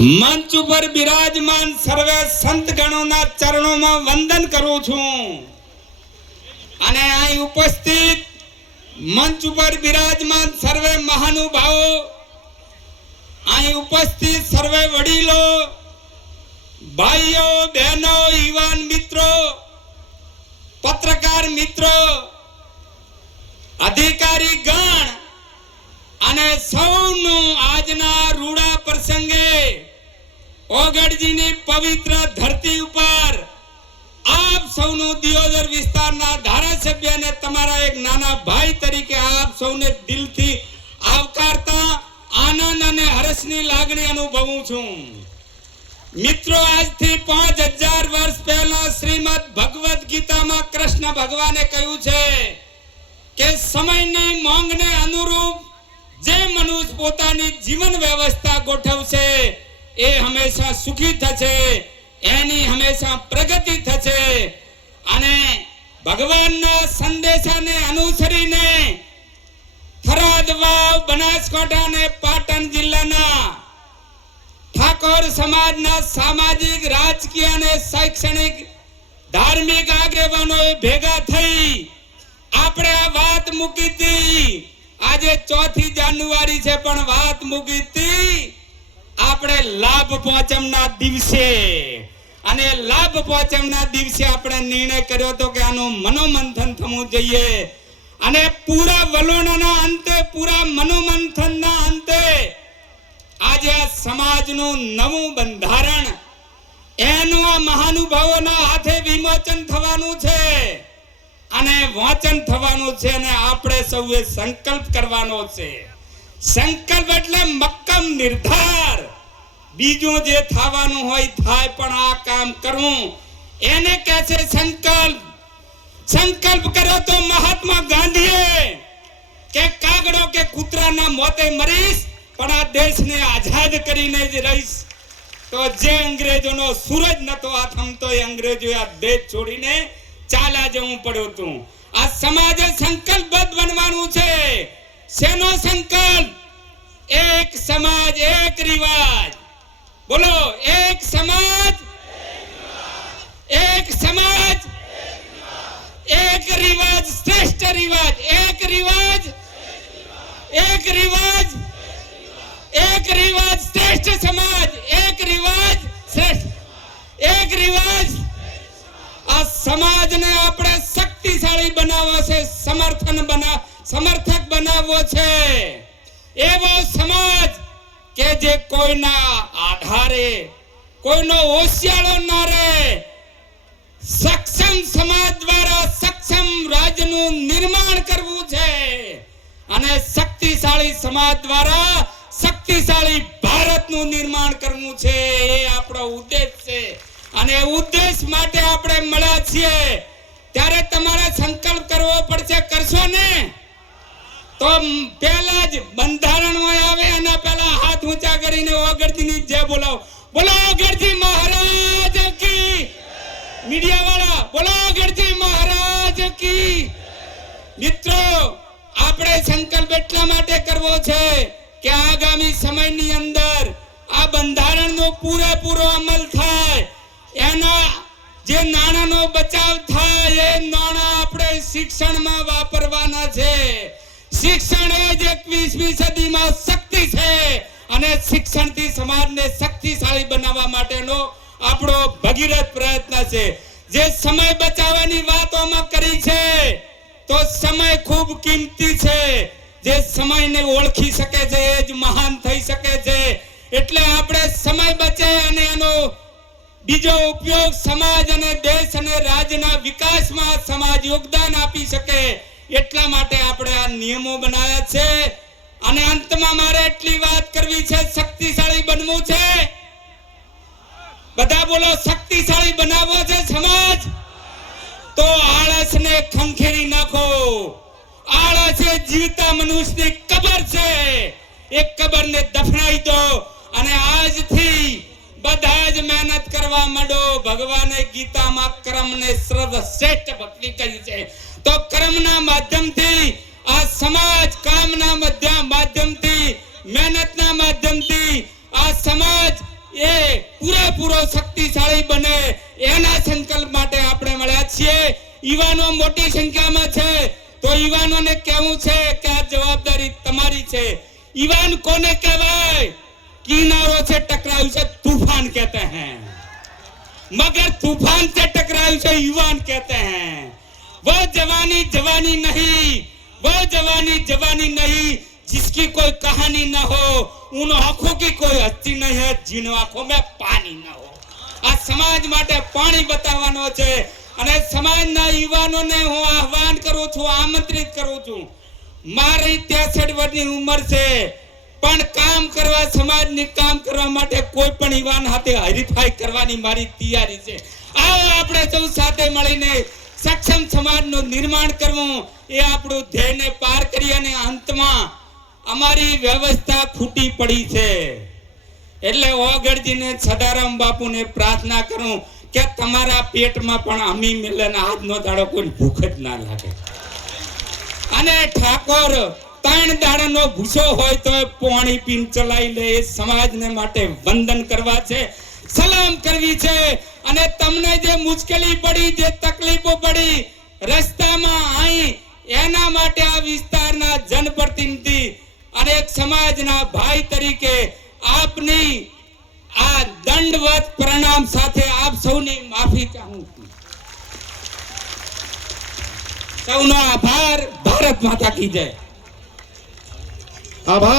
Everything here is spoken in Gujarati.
મંચ ઉપર બિરાજમાન સર્વે સંત ગણોના ચરણોમાં વંદન કરું છું અને અહીં ઉપસ્થિત મંચ ઉપર બિરાજમાન સર્વે મહાનુભાવો, અહીં ઉપસ્થિત સર્વે વડીલો, ભાઈઓ, બહેનો, યુવાન મિત્રો, પત્રકાર મિત્રો, અધિકારી ગણ અને સૌનું આજના રૂડા પ્રસંગે ઓગળજીની પવિત્ર ધરતી ઉપર આપ સૌનું દિયોદર વિસ્તારના ધારાસભ્ય અને તમારા એક નાના ભાઈ તરીકે આપ સૌને દિલથી આવકારતા આનંદ અને હર્ષની લાગણી અનુભવું છું. મિત્રો, આજથી 5000 વર્ષ પહેલા શ્રીમદ ભગવદ ગીતામાં કૃષ્ણ ભગવાને કહ્યું છે કે સમયની માંગને અનુરૂપ જે મનુષ્ય પોતાની જીવન વ્યવસ્થા ગોઠવશે એ હંમેશા સુખી થશે, એની હંમેશા પ્રગતિ થશે. અને ભગવાનના સંદેશાને અનુસરીને થરાદ વાવ, બનાસકાંઠા અને પાટણ જિલ્લાના ઠાકોર સમાજના સામાજિક, રાજકીય અને શૈક્ષણિક ધાર્મિક આગેવાનોએ ભેગા થઈ આપણે આ વાત મૂકી હતી. આજે 4 જાન્યુઆરી છે, પણ વાત મૂકી હતી આપણે લાભ પાંચમના દિવસે. અને લાભ પાંચમના દિવસે આપણે નિર્ણય કર્યો હતો કે આનું મનોમંથન થવું જોઈએ. અને પૂરા વલોણના અંતે, પૂરા મનોમંથનના અંતે આજે આ સમાજનું નવું બંધારણ એનું આ મહાનુભાવોના હાથે વિમોચન થવાનું છે અને વાંચન થવાનું છે. અને આપણે સૌએ સંકલ્પ કરવાનો છે. સંકલ્પ એટલે મક્કમ નિર્ધાર. બીજું જે થવાનું હોય થાય, પણ આ કામ કરવું એને કહે છે સંકલ્પ. સંકલ્પ કર્યો તો મહાત્મા ગાંધીએ કે કાગડો કે કૂતરાના મોતે મરીશ પણ આ દેશને આઝાદ કરીને જ રહીશ. તો જે અંગ્રેજોનો સૂરજ નતો આથમતો એ અંગ્રેજોએ આ દેશ છોડીને ચાલા જવું પડ્યું હતું. આ સમાજે સંકલ્પબદ્ધ બનવાનું છે. શેનો સંકલ્પ? એક સમાજ, એક રિવાજ. બોલો, એક સમાજ, એક સમાજ, એક રિવાજ, શ્રેષ્ઠ રિવાજ. એક રિવાજ, એક રિવાજ, એક રિવાજ, શ્રેષ્ઠ સમાજ. એક રિવાજ, શ્રેષ્ઠ, એક રિવાજ. આ સમાજને આપણે શક્તિશાળી બનાવવો છે, સમર્થક બનાવવો છે. એવો સમાજ કે જે કોઈના આધારે, કોઈનો ઓશિયાળો ન રહે. સક્ષમ સમાજ દ્વારા સક્ષમ રાજ્યનું નિર્માણ કરવું છે અને શક્તિશાળી સમાજ દ્વારા શક્તિશાળી ભારતનું નિર્માણ કરવું છે. એ આપણો ઉદ્દેશ છે. અને ઉદ્દેશ માટે આપણે મળ્યા છીએ ત્યારે તમારે સંકલ્પ કરવો પડશે. કરશો ને? તો પહેલા જ બંધારણમાં આવે અને પહેલા હાથ ઊંચા કરીને ઓગળજીની જય બોલાવો. બોલો ઓગળજી મહારાજ કી. મીડિયા વાળા બોલો ઓગળજી મહારાજ કી. મિત્રો, આપણે સંકલ્પ એટલા માટે કરવો છે કે આગામી સમયની અંદર આ બંધારણનો પૂરેપૂરો અમલ થાય. એના જે નાણાંનો બચાવ થાય એ નાણાં આપણે શિક્ષણમાં વાપરવાના છે. શિક્ષણ એ જ 21મી સદીમાં શક્તિ છે અને શિક્ષણથી સમાજને શક્તિશાળી બનાવવા માટેનો આપણો ભગીરથ પ્રયત્ન છે. જે સમય બચાવવાની વાતોમાં કરી છે, તો સમય ખૂબ કિંમતી છે. જે સમયને ઓળખી શકે છે એ જ મહાન થઈ શકે છે. એટલે આપણે સમય બચે અને એનો બીજો ઉપયોગ સમાજ અને દેશ અને રાજ્યના વિકાસમાં સમાજ યોગદાન આપી શકે એટલા માટે આપણે આ નિયમો બનાવ્યા છે. અને અંતમાં મારે એટલી વાત કરવી છે, શક્તિશાળી બનવું છે. બધા બોલો, શક્તિશાળી બનાવવો છે સમાજ. તો આળસને ખંખેરી નાખો. આળસ એ જીવતા મનુષ્યની કબર છે. એક કબરને દફનાઈ દો અને આજથી બધા જ મહેનત કરવા માંડો. ભગવાને ગીતામાં કર્મને સર્વશ્રેષ્ઠ ભક્તિ કહી છે. તો કર્મના માધ્યમથી આ સમાજ, કામના માધ્યમથી, મહેનતના માધ્યમથી આ સમાજ એ પૂરેપૂરો શક્તિશાળી બને એના સંકલ્પ માટે આપણે મળ્યા છીએ. યુવાનો મોટી સંખ્યામાં છે તો યુવાનોને કહેવું છે કે આ જવાબદારી તમારી છે. યુવાન કોને કહેવાય? કિનારો से टकरायु से तूफान कहते हैं, मगर तूफान से टकरायु से युवान कहते हैं. वो जवानी जवानी नहीं, वो जवानी जवानी नहीं जिसकी कोई कहानी न हो, उन आंखों की कोई हस्ती नहीं है जिन आंखों में पानी न हो. આ સમાજ માટે પાણી બતાવવાનો છે અને સમાજના યુવાનોને હું આહવાન કરું છું, આમંત્રિત કરું છું. મારી 63 વર્ષની ઉંમર છે પણ કામ કરવા, સમાજની કામ કરવા માટે કોઈ પણ યુવાન સાથે હરીફાઈ કરવાની મારી તૈયારી છે. આવો આપણે સૌ સાથે મળીને સક્ષમ સમાજનું નિર્માણ કરવું એ આપણું ધ્યેયને પાર કરી અને અંતમાં અમારી વ્યવસ્થા ખૂટી પડી છે એટલે ઓગળજીને સદારામ બાપુને પ્રાર્થના કરું કે તમારા પેટમાં પણ અમી મેલે ને આજનો દાડો કોઈ ભૂખ જ ના લાગે. અને ઠાકોર 3 દાડાનો ભૂસો હોય તો પાણી પીન ચલાવી લે. એ સમાજને માટે વંદન કરવા છે, સલામ કરવી છે. અને તમને જે મુશ્કેલી પડી, જે તકલીફો પડી રસ્તામાં અહીં, એના માટે આ વિસ્તારના જનપ્રતિનિધિ અને એક સમાજના ભાઈ તરીકે આપની આ દંડવત પ્રણામ સાથે આપ સૌની માફી ચાહું છું. સૌનો આભાર. ભારત માતા કી જય. આભાર.